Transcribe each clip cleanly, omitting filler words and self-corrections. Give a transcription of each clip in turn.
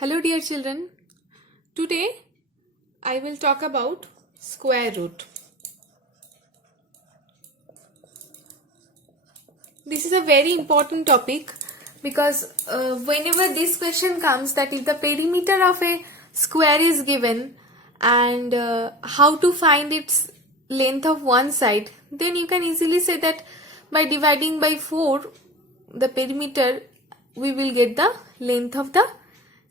Hello dear children, today I will talk about square root. This is a very important topic because whenever this question comes, that if the perimeter of a square is given and how to find its length of one side, then you can easily say that by dividing by 4 the perimeter we will get the length of the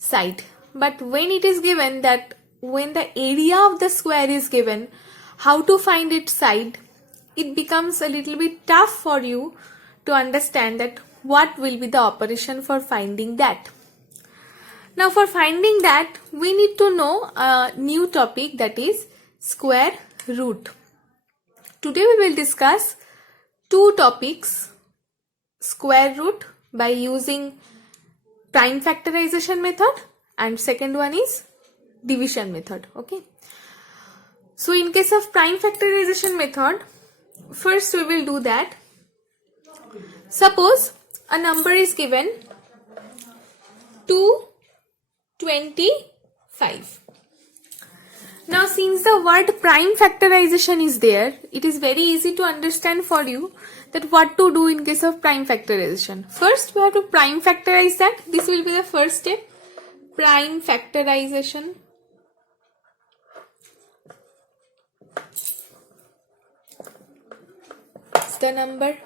side. But when it is given that when the area of the square is given, how to find its side, it becomes a little bit tough for you to understand that what will be the operation for finding that. Now for finding that, we need to know a new topic, that is square root. Today we will discuss two topics: square root by using prime factorization method, and second one is division method. Okay, so in case of prime factorization method, first we will do that. Suppose a number is given 225. Now since the word prime factorization is there, it is very easy to understand for you that what to do in case of prime factorization. First we have to prime factorize that. This will be the first step, prime factorization. It's the number.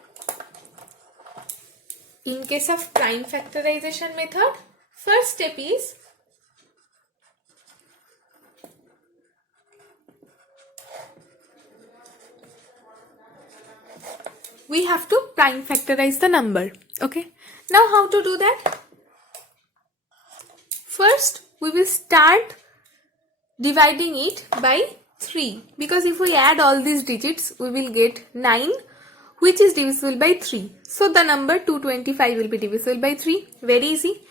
In case of prime factorization method, first step is we have to prime factorize the number. Okay, now how to do that? First we will start dividing it by 3, because if we add all these digits we will get 9, which is divisible by 3. So the number 225 will be divisible by 3. Very easy.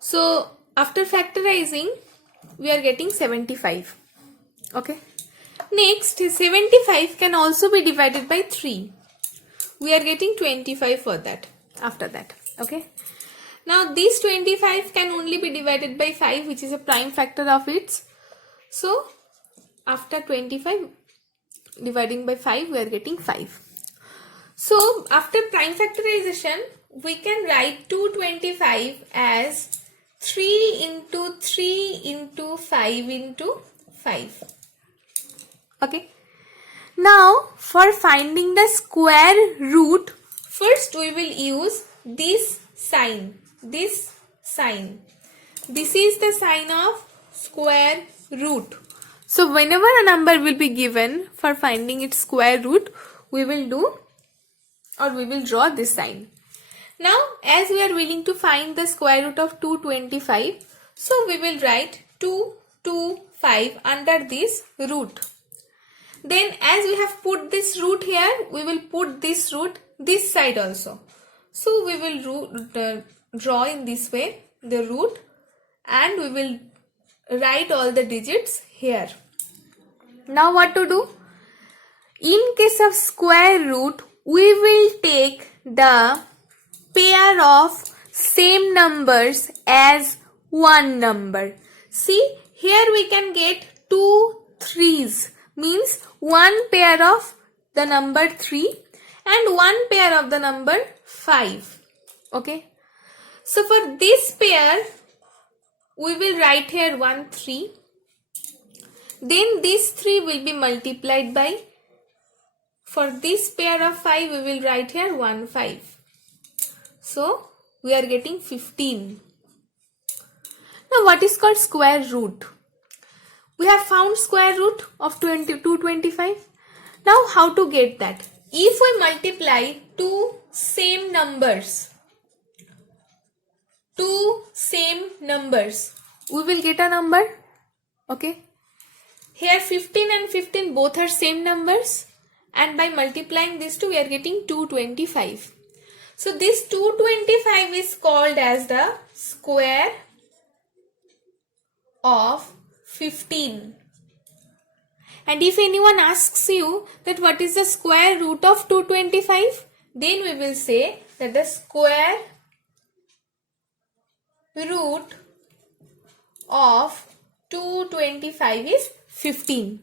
So after factorizing we are getting 75. Okay, next 75 can also be divided by 3. We are getting 25 for that after that. Okay, now this 25 can only be divided by 5, which is a prime factor of its. So after 25 dividing by 5 we are getting 5. So after prime factorization we can write 225 as 3 into 3 into 5 into 5. Okay, now for finding the square root, first we will use this sign. This is the sign of square root. So whenever a number will be given, for finding its square root, we will draw this sign. Now as we are willing to find the square root of 225, so we will write 225 under this root. Then as we have put this root here, we will put this root this side also. So we will draw in this way the root, and we will write all the digits here. Now what to do? In case of square root, we will take the pair of same numbers as one number. See, here we can get 2 3s, means one pair of the number 3 and one pair of the number 5. Okay, so for this pair we will write here 1 3. Then this 3 will be multiplied by, for this pair of 5 we will write here 1 5. So we are getting 15. Now what is called square root? We have found square root of 225. Now how to get that? If we multiply two same numbers, we will get a number. Okay, here 15 and 15 both are same numbers, and by multiplying these two we are getting 225. So this 225 is called as the square of 15. And if anyone asks you that what is the square root of 225, then we will say that the square root of 225 is 15.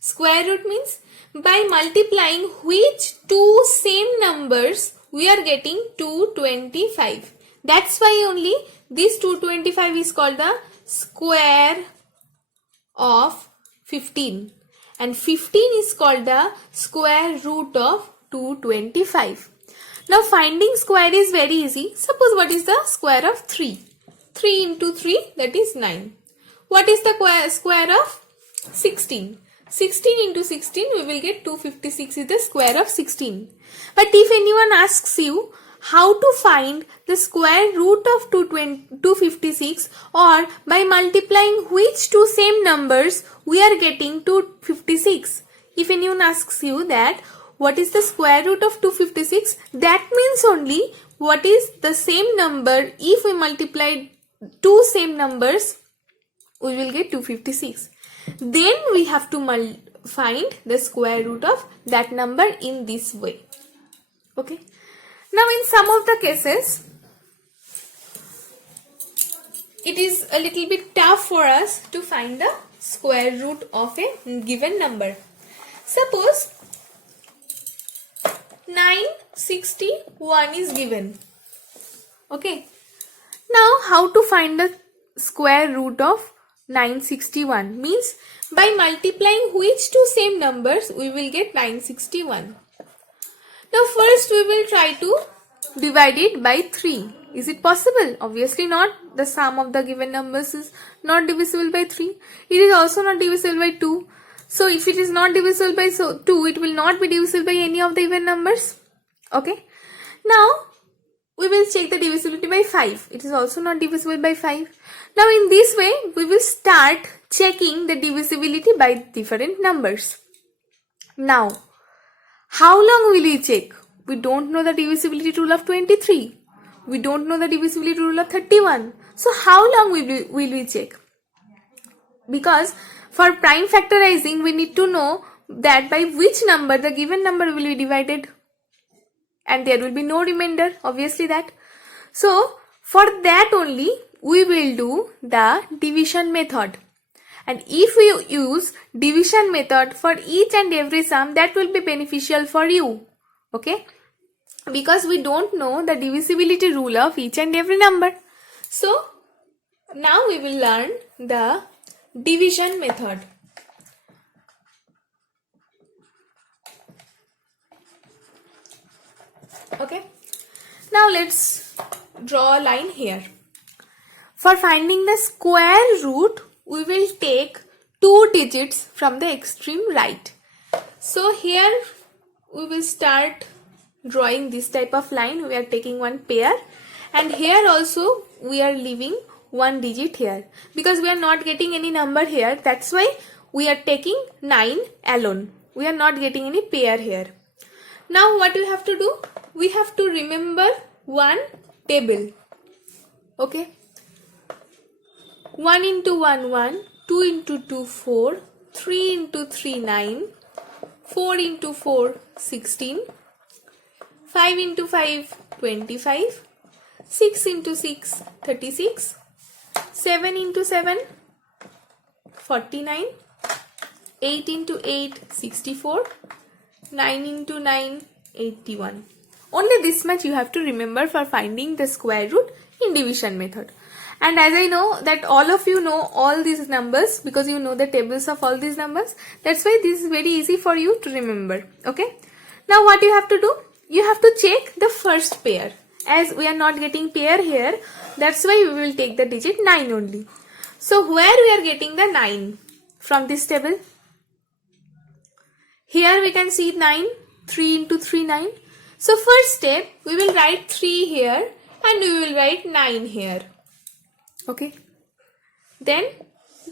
Square root means by multiplying which two same numbers we are getting 225. That's why only this 225 is called the square of 15, and 15 is called the square root of 225. Now finding square is very easy. Suppose what is the square of 3? 3 into 3, that is 9. What is the square of 16? 16 into 16, we will get 256 is the square of 16. But if anyone asks you how to find the square root of 256, or by multiplying which two same numbers we are getting 256. If anyone asks you that what is the square root of 256, that means only what is the same number. If we multiply two same numbers, we will get 256. Then we have to find the square root of that number in this way. Okay. Now in some of the cases, it is a little bit tough for us to find the square root of a given number. Suppose 961 is given. Okay. Now how to find the square root of 961 means by multiplying which two same numbers we will get 961. Now first we will try to divide it by 3. Is it possible? Obviously not. The sum of the given numbers is not divisible by 3. It is also not divisible by 2. So if it is not divisible by 2, it will not be divisible by any of the even numbers. Okay. Now we will check the divisibility by 5. It is also not divisible by 5. Now in this way, we will start checking the divisibility by different numbers. Now, how long will we check? We don't know the divisibility rule of 23. We don't know the divisibility rule of 31. So how long will we check? Because for prime factorizing, we need to know that by which number the given number will be divided. And there will be no remainder, obviously that. So, for that only, we will do the division method. And if we use division method for each and every sum, that will be beneficial for you. Okay? Because we don't know the divisibility rule of each and every number. So, now we will learn the division method. Okay. Now let's draw a line here. For finding the square root, we will take 2 digits from the extreme right. So here we will start drawing this type of line. We are taking one pair, and here also we are leaving 1 digit here because we are not getting any number here. That's why we are taking 9 alone. We are not getting any pair here. Now what we have to do? We have to remember one table. Okay. 1 into 1, 1, 2 into 2, 4, 3 into 3, 9, 4 into 4, 16, 5 into 5, 25, 6 into 6, 36, 7 into 7, 49, 8 into 8, 64, 9 into 9, 81. Only this much you have to remember for finding the square root in division method. And as I know that all of you know all these numbers because you know the tables of all these numbers. That's why this is very easy for you to remember. Okay. Now what you have to do? You have to check the first pair. As we are not getting pair here, that's why we will take the digit 9 only. So where we are getting the 9? From this table. Here we can see 9, 3 into 3, 9. So first step, we will write 3 here and we will write 9 here. Okay. Then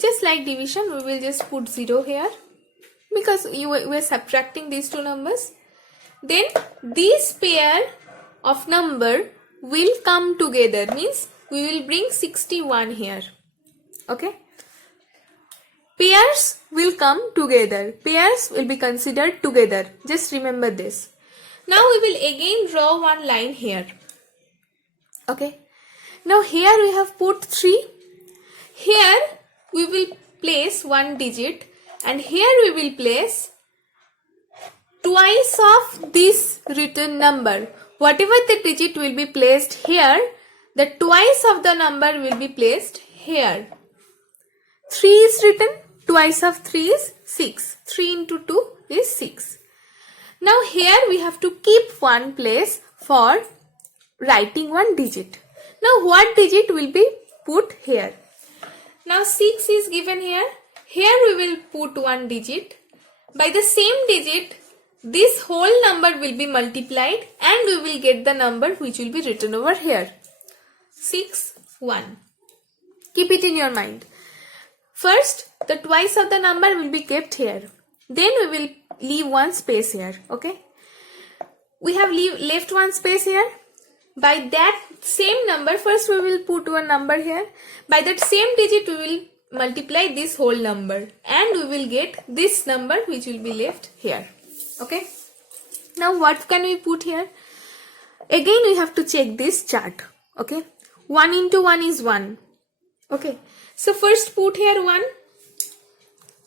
just like division, we will just put 0 here because we are subtracting these two numbers. Then this pair of number will come together, means we will bring 61 here. Okay. Pairs will come together. Pairs will be considered together. Just remember this. Now we will again draw one line here. Okay. Now here we have put 3. here we will place one digit and here we will place twice of this written number. Whatever the digit will be placed here, the twice of the number will be placed here. 3 is written, twice of 3 is 6. 3 into 2 is 6. Now here we have to keep one place for writing one digit. Now what digit will be put here? Now 6 is given here. Here we will put one digit. By the same digit, this whole number will be multiplied and we will get the number which will be written over here. 6, 1. Keep it in your mind. First, the twice of the number will be kept here. Then we will leave one space here. Okay. We have left one space here. By that same number, first we will put one number here. By that same digit, we will multiply this whole number and we will get this number which will be left here. Okay. Now what can we put here? Again we have to check this chart. Okay. 1 into 1 is 1. Okay. So first put here 1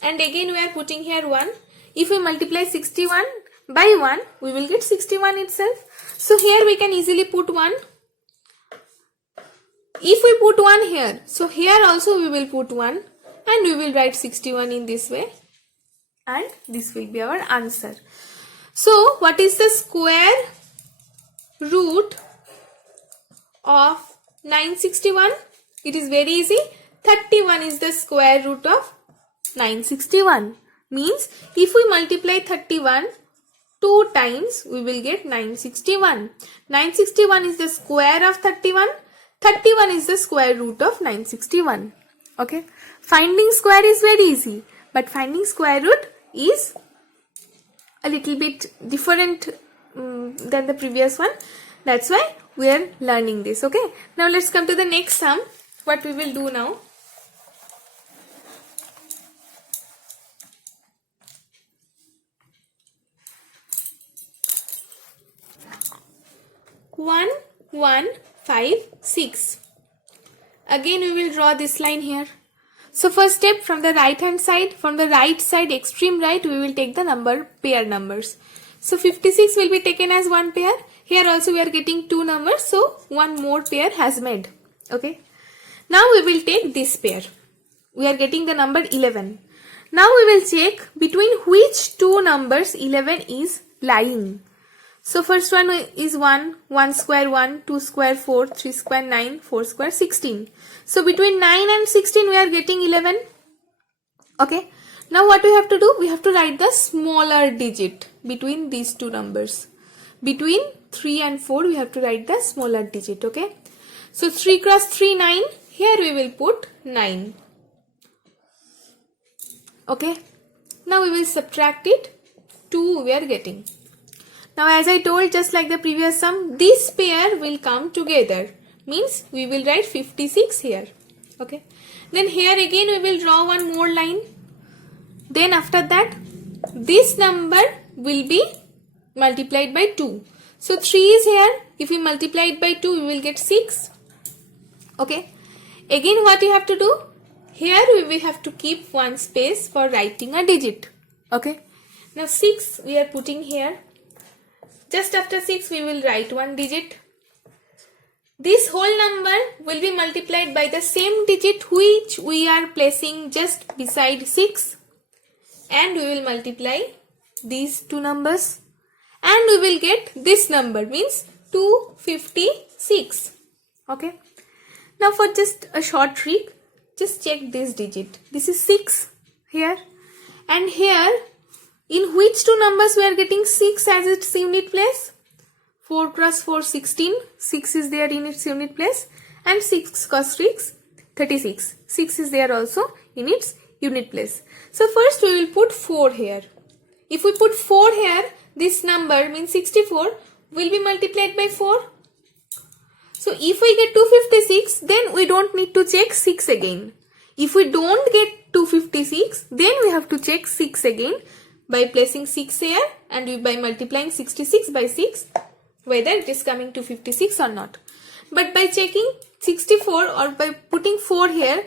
and again we are putting here 1. If we multiply 61 by 1, we will get 61 itself. So here we can easily put 1. If we put 1 here, so here also we will put 1 and we will write 61 in this way and this will be our answer. So what is the square root of 961? It is very easy. 31 is the square root of 961. Means if we multiply 31 2 times, we will get 961. 961 is the square of 31. 31 is the square root of 961. Okay. Finding square is very easy, but finding square root is a little bit different than the previous one. That's why we are learning this. Okay. Now let's come to the next sum. What we will do now? One, 1, 5, 6. Again we will draw this line here. So first step, from the right hand side, from the right side, extreme right, we will take the number pair numbers. So 56 will be taken as one pair. Here also we are getting two numbers, so one more pair has made. Okay. Now we will take this pair. We are getting the number 11. Now we will check between which two numbers 11 is lying. So first one is 1, 1 square 1, 2 square 4, 3 square 9, 4 square 16. So between 9 and 16 we are getting 11. Okay. Now what we have to do? We have to write the smaller digit between these two numbers. Between 3 and 4 we have to write the smaller digit. Okay. So 3 cross 3, 9. Here we will put 9. Okay. Now we will subtract it. 2 we are getting. Now as I told, just like the previous sum, this pair will come together. Means we will write 56 here. Okay. Then here again we will draw one more line. Then after that, this number will be multiplied by 2. So 3 is here. If we multiply it by 2, we will get 6. Okay. Again what you have to do? Here we will have to keep one space for writing a digit. Okay. Now 6 we are putting here. Just after 6 we will write one digit. This whole number will be multiplied by the same digit which we are placing just beside 6. And we will multiply these two numbers. And we will get this number, means 256. Okay. Now for just a short trick, just check this digit. This is 6 here. And here, in which two numbers we are getting 6 as its unit place? 4 cross 4, 16. 6 is there in its unit place. And 6 cross 6, 36. 6 is there also in its unit place. So first we will put 4 here. If we put 4 here, this number means 64 will be multiplied by 4. So if we get 256, then we don't need to check 6 again. If we don't get 256, then we have to check 6 again by placing 6 here and by multiplying 66 by 6, whether it is coming to 56 or not. But by checking 64 or by putting 4 here,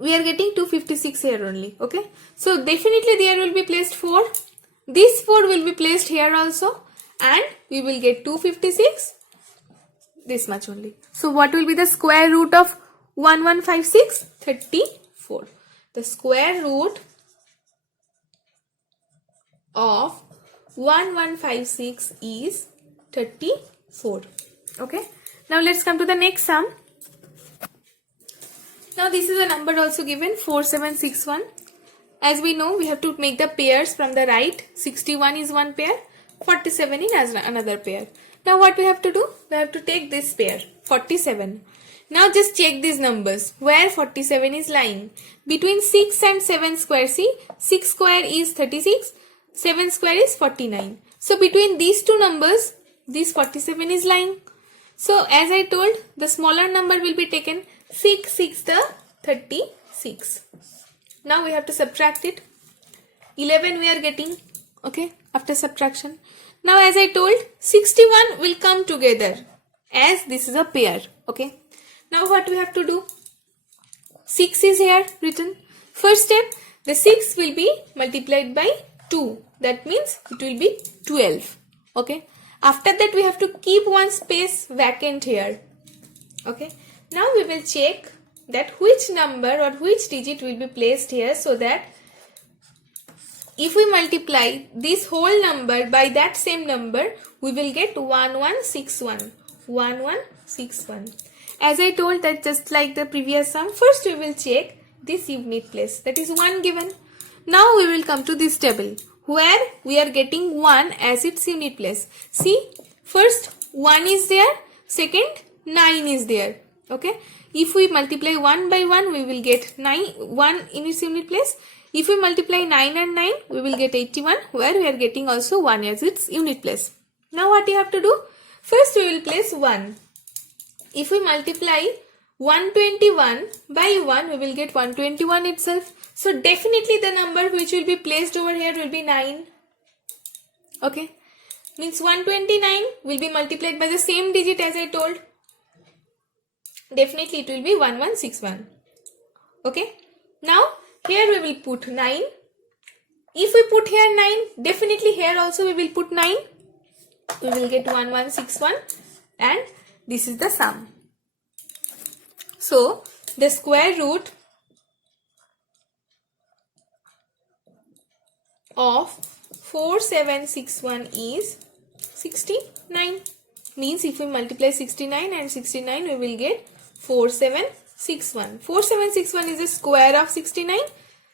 we are getting 256 here only. Okay, so definitely there will be placed 4. This 4 will be placed here also, and we will get 256, this much only. So what will be the square root of 1156? 34. The square root of 1156 is 34. Okay, now let's come to the next sum. Now this is a number also given, 4761. As we know, we have to make the pairs from the right. 61 is one pair, 47 is another pair. Now what we have to do? We have to take this pair, 47. Now just check these numbers, where 47 is lying. Between 6 and 7 square, see, 6 square is 36, 7 square is 49. So between these two numbers, this 47 is lying. So as I told, the smaller number will be taken. 6 6 the 36. Now we have to subtract it. 11 we are getting, okay, after subtraction. Now as I told, 61 will come together as this is a pair. Okay, now what we have to do? 6 is here written. First step, the 6 will be multiplied by 2. That means it will be 12. Okay, after that we have to keep one space vacant here. Okay, now we will check that which number or which digit will be placed here, so that if we multiply this whole number by that same number, we will get 1161. 1161. As I told that just like the previous sum, first we will check this unit place, that is 1 given. Now we will come to this table where we are getting 1 as its unit place. See, first 1 is there, second 9 is there. Okay, if we multiply 1 by 1, we will get 1 in its unit place. If we multiply 9 and 9, we will get 81, where we are getting also 1 as its unit place. Now what you have to do? First we will place 1. If we multiply 121 by 1, we will get 121 itself. So definitely the number which will be placed over here will be 9. Okay, means 129 will be multiplied by the same digit as I told. Definitely it will be 1161. Okay, now here we will put 9. If we put here 9, definitely here also we will put 9. We will get 1161, and this is the sum. So the square root of 4761 is 69. Means if we multiply 69 and 69, we will get 4761. 4761 is the square of 69.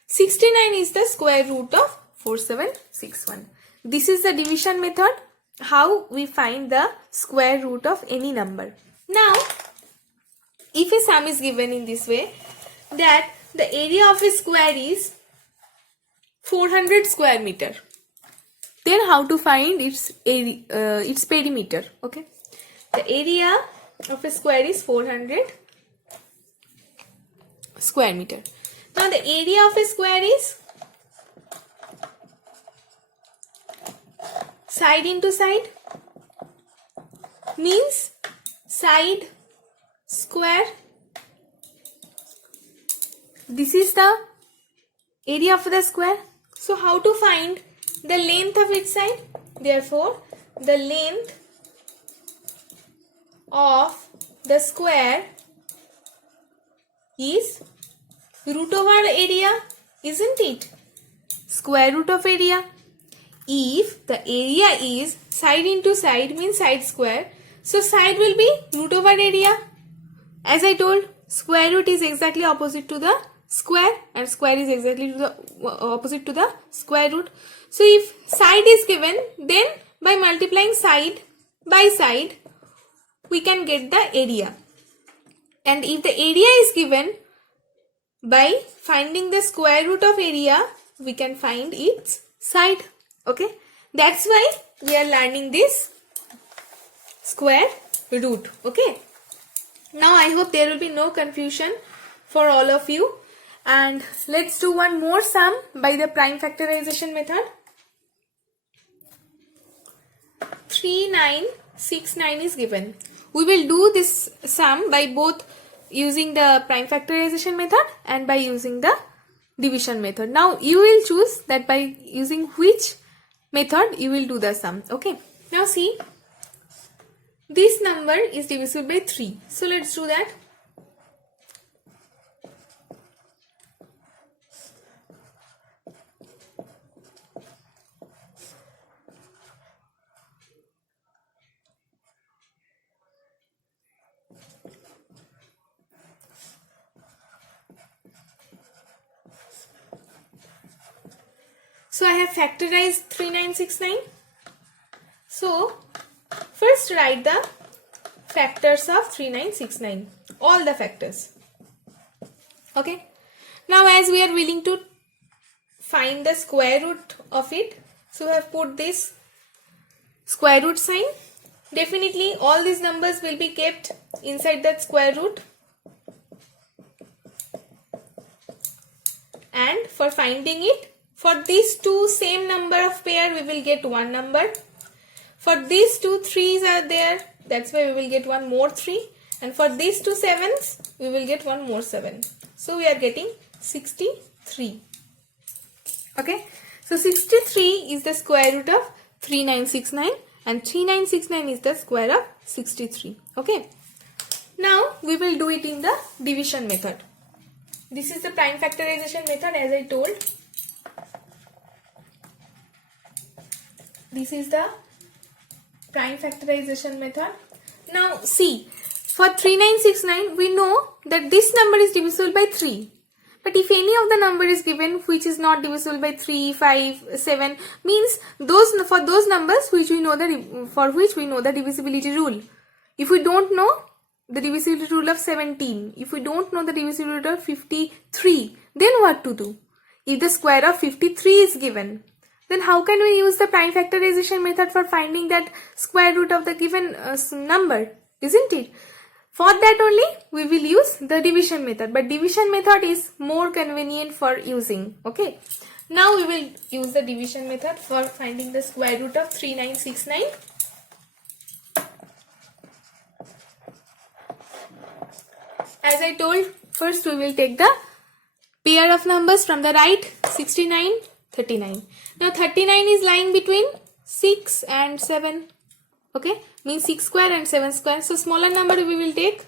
69 is the square root of 4761. This is the division method, how we find the square root of any number. Now, if a sum is given in this way, that the area of a square is 400 square meter, then how to find its perimeter? Okay, the area of a square is 400 square meter. Now the area of a square is side into side, means side square. This is the area of the square. So how to find the length of each side? Therefore, the length of the square is root over area, isn't it? Square root of area. If the area is side into side, means side square, so side will be root over area. As I told, square root is exactly opposite to the square, and square is exactly to the opposite to the square root. So if side is given, then by multiplying side by side, we can get the area. And if the area is given, by finding the square root of area, we can find its side. Okay, that's why we are learning this square root. Okay, now I hope there will be no confusion for all of you. And let's do one more sum by the prime factorization method. 3969 is given. We will do this sum by both using the prime factorization method and by using the division method. Now you will choose that by using which method you will do the sum. Okay. Now see, this number is divisible by 3. So let's do that. So I have factorized 3969. So first write the factors of 3969, all the factors. Okay. Now as we are willing to find the square root of it, so I have put this square root sign. Definitely all these numbers will be kept inside that square root. And for finding it, for these two same number of pair we will get one number. For these two 3s are there, that's why we will get one more 3. And for these two 7s, we will get one more 7. So we are getting 63. Okay. So 63 is the square root of 3969 and 3969 is the square of 63. Okay. Now we will do it in the division method. This is the prime factorization method as I told. This is the prime factorization method. Now see, for 3969 we know that this number is divisible by 3. But if any of the number is given which is not divisible by 3, 5, 7, means for those numbers which we know the divisibility rule. If we don't know the divisibility rule of 17, if we don't know the divisibility of 53, then what to do? If the square of 53 is given, then how can we use the prime factorization method for finding that square root of the given number, isn't it? For that only we will use the division method, but division method is more convenient for using. Okay. Now we will use the division method for finding the square root of 3969. As I told, first we will take the pair of numbers from the right, 69, 39. Now 39 is lying between 6 and 7. Okay, means 6 square and 7 square. So smaller number we will take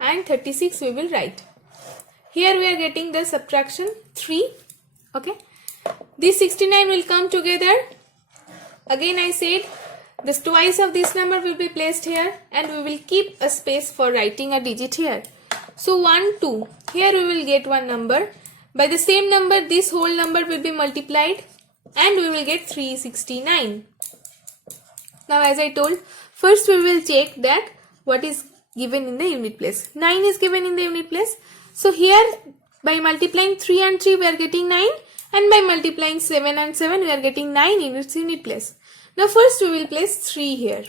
and 36 we will write. Here we are getting the subtraction 3. Okay, this 69 will come together. Again I said this twice of this number will be placed here and we will keep a space for writing a digit here. So 1, 2. Here we will get one number. By the same number this whole number will be multiplied and we will get 369. Now as I told, first we will check that what is given in the unit place. 9 is given in the unit place. So here by multiplying 3 and 3 we are getting 9 and by multiplying 7 and 7 we are getting 9 in its unit place. Now first we will place 3 here.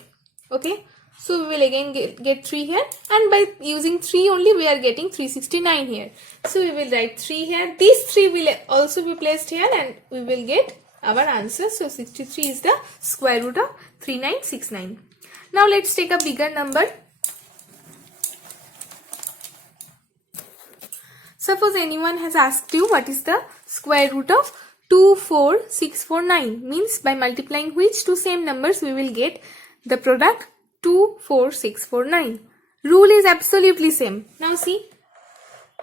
Okay. So we will again get 3 here and by using 3 only we are getting 369 here. So we will write 3 here. These 3 will also be placed here and we will get our answer. So 63 is the square root of 3969. Now let's take a bigger number. Suppose anyone has asked you what is the square root of 24649, means by multiplying which two same numbers we will get the product 24649. Rule is absolutely same. Now see,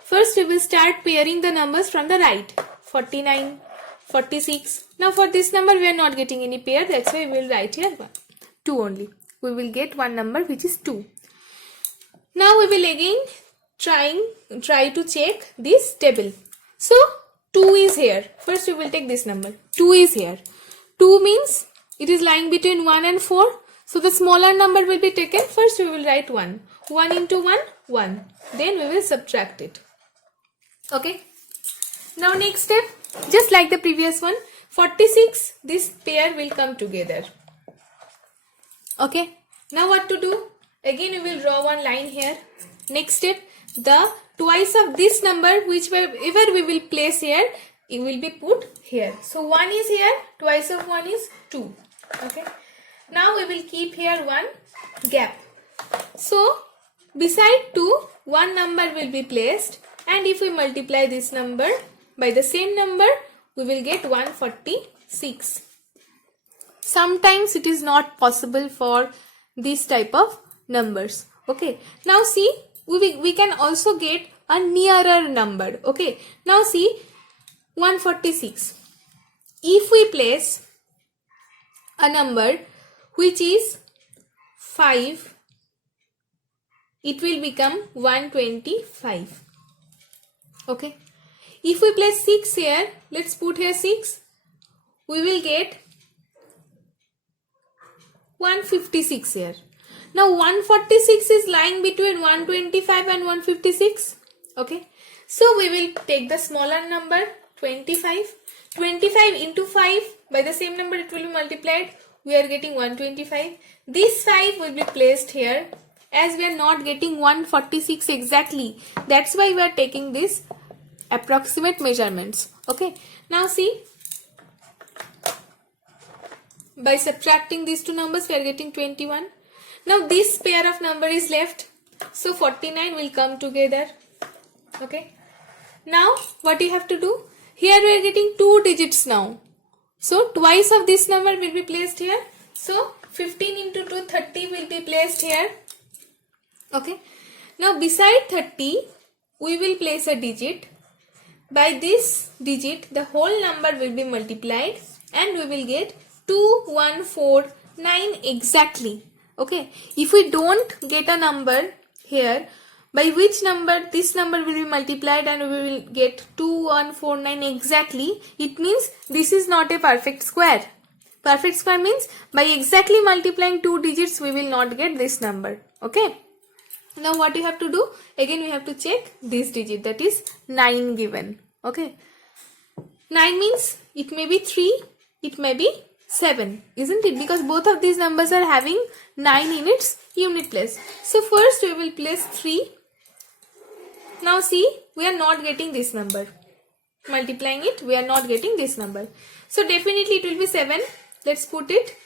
first we will start pairing the numbers from the right. 49, 46. Now for this number we are not getting any pair, that's why we will write here 2 only. We will get one number which is 2. Now we will again try to check this table. So 2 is here. First we will take this number. 2 is here. 2 means it is lying between 1 and 4. So the smaller number will be taken. First we will write 1. 1 into 1, 1. Then we will subtract it. Okay. Now next step, just like the previous one, 46, this pair will come together. Okay. Now what to do? Again we will draw one line here. Next step, the twice of this number whichever we will place here, it will be put here. So 1 is here, twice of 1 is 2. Okay. Now we will keep here one gap. So beside 2 one number will be placed, and if we multiply this number by the same number, we will get 146. Sometimes it is not possible for this type of numbers. Okay, now see, we can also get a nearer number. Okay, now see 146. If we place a number which is 5, it will become 125. Okay, if we place 6 here, let's put here 6, we will get 156 here. Now 146 is lying between 125 and 156. Okay, so we will take the smaller number 25. 25 into 5, by the same number it will be multiplied. We are getting 125. This 5 will be placed here, as we are not getting 146 exactly. That's why we are taking this approximate measurements. Okay, now see, by subtracting these two numbers we are getting 21. Now this pair of number is left, so 49 will come together. Okay, now what you have to do, here we are getting 2 digits now, so twice of this number will be placed here. So 15 into 2, 30 will be placed here. Okay, now beside 30 we will place a digit. By this digit the whole number will be multiplied, and we will get 2149 exactly. Okay, if we don't get a number here, by which number this number will be multiplied and we will get 2149 exactly, it means this is not a perfect square. Perfect square means by exactly multiplying 2 digits we will not get this number. Okay, now what you have to do, again we have to check this digit, that is 9 given. Okay, 9 means it may be 3, it may be 7, isn't it? Because both of these numbers are having 9 in its unit place. So first we will place 3. Now see, we are not getting this number. Multiplying it, we are not getting this number. So definitely it will be 7. Let's put it.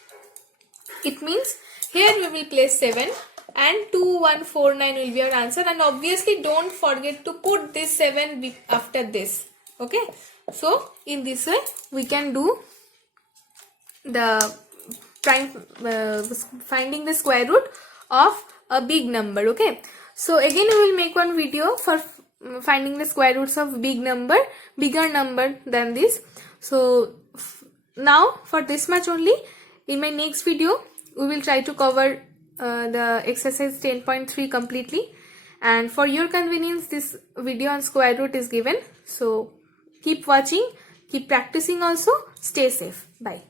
It means here we will place 7 and 2149 will be our answer. And obviously don't forget to put this 7 after this. Okay. So in this way we can do the finding the square root of a big number. Okay, so again we will make one video for finding the square roots of bigger number than this. So now for this much only. In my next video we will try to cover the exercise 10.3 completely, and for your convenience this video on square root is given. So keep watching, keep practicing also, stay safe, bye.